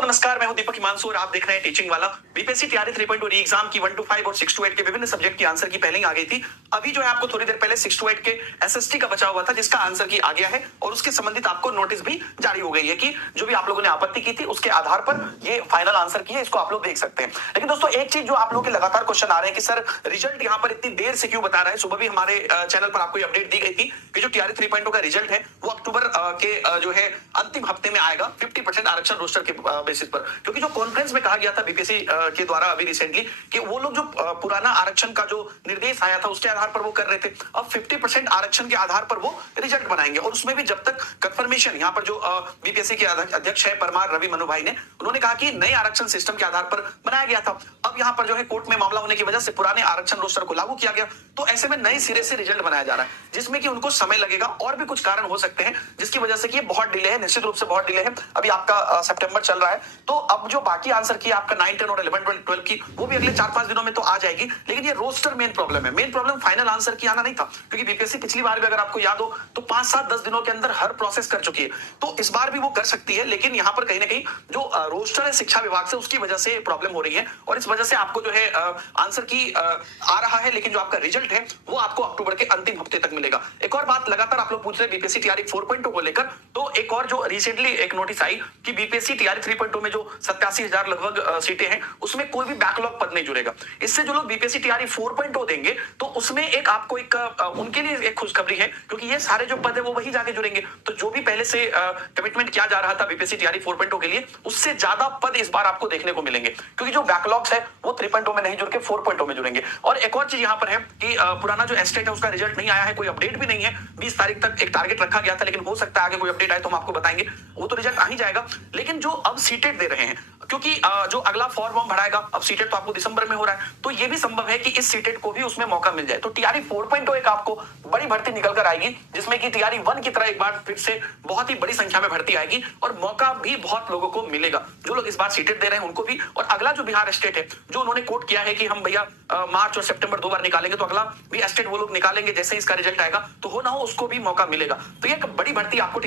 दोस्तों नमस्कार, मैं हूं दीपक हिमांशु और आप देख रहे हैं टीचिंग वाला। बीपीएससी तैयारी 3.2 री एग्जाम की 1 to 5 और 6 to 8 के विभिन्न सब्जेक्ट की आंसर की पहले आ गई थी। अभी जो है आपको थोड़ी देर पहले 6 to 8 के एसएसटी का बचा हुआ था, जिसका आंसर की आ गया है और उसके संबंधित आपको नोटिस भी जारी हो गई है कि जो भी आप लोगों ने आपत्ति की थी उसके आधार पर ये फाइनल आंसर की है, इसको आप लोग देख सकते हैं। लेकिन दोस्तों एक चीज जो आप लोगों के लगातार क्वेश्चन आ रहे हैं कि सर रिजल्ट यहाँ पर इतनी देर से क्यों बता रहा है। सुबह भी हमारे चैनल पर आपको अपडेट दी गई थी कि जो टीआरई 3.0 का रिजल्ट है वो अक्टूबर के जो है अंतिम हफ्ते में आएगा 50% आरक्षण रोस्टर के बेसिस पर, क्योंकि जो कॉन्फ्रेंस में कहा गया था बीपीएससी के द्वारा अभी रिसेंटली कि वो लोग जो पुराना आरक्षण का जो निर्देश आया था उसके आधार पर वो कर रहे थे, अब 50% आरक्षण के आधार पर वो रिजल्ट बनाएंगे और उसमें भी जब तक कंफर्मेशन यहाँ पर जो बीपीएससी के अध्यक्ष है परमार रवि मनु भाई ने, उन्होंने कहा कि नए आरक्षण सिस्टम के आधार पर बनाया गया था। अब यहाँ पर जो है कोर्ट में मामला होने की वजह से पुराने आरक्षण रोस्टर को लागू किया गया, तो ऐसे में नए सिरे से रिजल्ट बनाया जा रहा है जिसमें कि उनको समय लगेगा और भी कुछ कारण हो सकते हैं जिसकी वजह से कि ये बहुत डिले है, निश्चित रूप से बहुत डिले है। अभी आपका सितंबर चल रहा है, तो अब जो बाकी आंसर की आपका 9, 10 और 11, 12 की वो भी अगले 4-5 दिनों में तो आ जाएगी। लेकिन ये रोस्टर मेन प्रॉब्लम है, मेन प्रॉब्लम फाइनल आंसर की आना नहीं था, क्योंकि बीपीएससी पिछली बार भी अगर आपको याद हो तो 5, 7, 10 दिनों के अंदर हर प्रोसेस कर चुकी है, तो इस बार भी वो कर सकती है। लेकिन यहाँ पर कहीं ना कहीं जो रोस्टर है शिक्षा विभाग से उसकी वजह से प्रॉब्लम हो रही है और इस वजह से आपको जो है आंसर की आ रहा है, लेकिन जो आपका रिजल्ट है वो आपको अक्टूबर के अंतिम हफ्ते तक मिलेगा। एक और बात लगातार आप लोग पूछ रहे हैं बीपीएससी टीआरई 4.0 को लेकर, तो एक और जो रिसेंटली एक नोटिस आई कि बीपीएससी टीआरई 3.0 में जो 87,000 लगभग सीटें हैं उसमें कोई भी बैकलॉग पद नहीं जुड़ेगा। इससे जो लोग बीपीएससी टीआरई 4.0 देंगे तो उसमें एक आपको एक उनके लिए एक खुशखबरी है, क्योंकि ये सारे जो पद है वो वही जाके जुड़ेंगे। तो जो भी पहले से कमिटमेंट किया जा रहा था बीपीएससी टीआरई 4.0 के लिए, उससे ज्यादा पद इस बार आपको देखने को मिलेंगे, क्योंकि जो बैकलॉग्स है वो 3.0 में नहीं जुड़ के 4.0 में जुड़ेंगे। और एक और चीज यहाँ पर है कि पुराना जो एस्टेट है उसका रिजल्ट नहीं आया है, कोई अपडेट भी नहीं है। 20 तारीख तक एक टारगेट रखा गया था, लेकिन हो सकता है आगे कोई अपडेट आए तो हम आपको बताएंगे, वो तो रिजल्ट आ ही जाएगा। लेकिन जो अब सीटेट दे रहे हैं, क्योंकि जो अगला फॉर्म भराएगा, अब सीटेट तो आपको दिसंबर में हो रहा है, तो ये भी संभव है कि इस सीटेट को भी उसमें मौका मिल जाए। तो टीआरई 4.0 एक आपको बड़ी भर्ती निकल कर आएगी, जिसमें कि टीआरई 1 की तरह एक बार फिर से बहुत ही बड़ी संख्या में भर्ती आएगी और मौका भी बहुत लोगों को मिलेगा। जो लोग इस बार सीटेट दे रहे हैं उनको भी, और अगला जो बिहार स्टेट है जो उन्होंने कोट किया है कि हम भैया मार्च और सितंबर 2 बार निकालेंगे, तो अगला भी स्टेट वो लोग निकालेंगे जैसे इसका रिजल्ट आएगा, तो हो ना हो उसको भी मौका मिलेगा। तो ये एक बड़ी भर्ती आपको